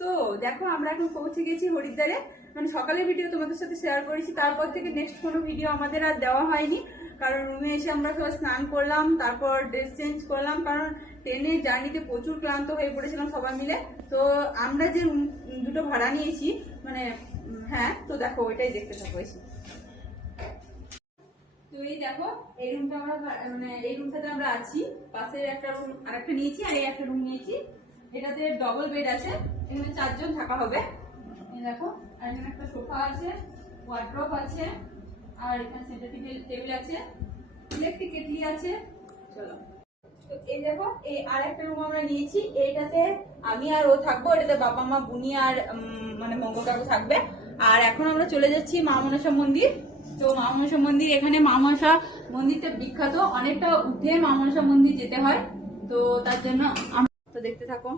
তো দেখো আমরা এখন পৌঁছে গেছি হরিদ্বারে। মানে সকালের ভিডিও তোমাদের সাথে শেয়ার করেছি, তারপর থেকে নেক্সট কোনো ভিডিও আমাদের আর দেওয়া হয়নি, কারণ রুমে এসে আমরা সবাই স্নান করলাম, তারপর ড্রেস চেঞ্জ করলাম, কারণ ট্রেনের জার্নিতে প্রচুর ক্লান্ত হয়ে পড়েছিলাম সবাই মিলে। তো আমরা যে দুটো ভাড়া নিয়েছি, মানে হ্যাঁ, তো দেখো ওইটাই দেখতে থাকো এসে। তো এই দেখো এই রুমটা আমরা মানে এই রুমটাতে আমরা আছি, পাশের একটা রুম আর একটা নিয়েছি, আর এই একটা রুম নিয়েছি। এটাতে ডবল বেড আছে, এখানে 4 জন থাকা হবে। এই দেখো, আর এখানে একটা সোফা আছে, ওয়ার্ড্রপ আছে, আর এখানে সেন্টার টেবিল আছে, ইলেকট্রিক কেটলি আছে। চলো, তো এই দেখো এই আর একটা রুম আমরা নিয়েছি, এইটাতে আমি আর ও থাকবো, এটাতে বাবা মা বুনি আর মানে মঙ্গল কাকু থাকবে। আর এখন আমরা চলে যাচ্ছি মা মনসা মন্দির। তো মা মনসা মন্দির, এখানে মা মনসা মন্দিরটা বিখ্যাত, অনেকটা উঠে মা মনসা মন্দির যেতে হয়, তো তার জন্য আমরা তো দেখতে থাকো।